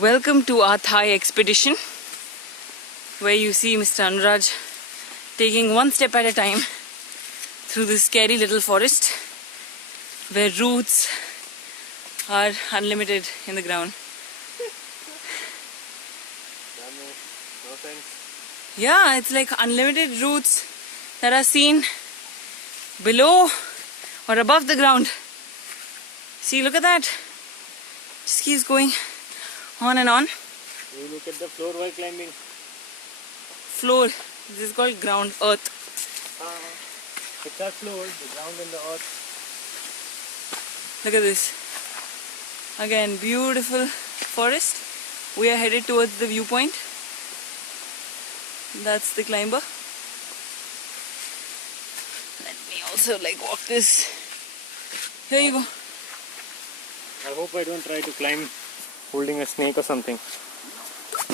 Welcome to our Thai expedition, where you see Mr. Anuraj taking one step at a time through this scary little forest where roots are unlimited in the ground. No sense. Yeah, it's like unlimited roots that are seen below or above the ground. See, look at that. Just keeps going on and on. You look at the floor while climbing. Floor. This is called ground, earth. It's our floor, the ground and the earth. Look at this. Again, beautiful forest. We are headed towards the viewpoint. That's the climber. Let me also walk this. Here you go. I hope I don't try to climb holding a snake or something.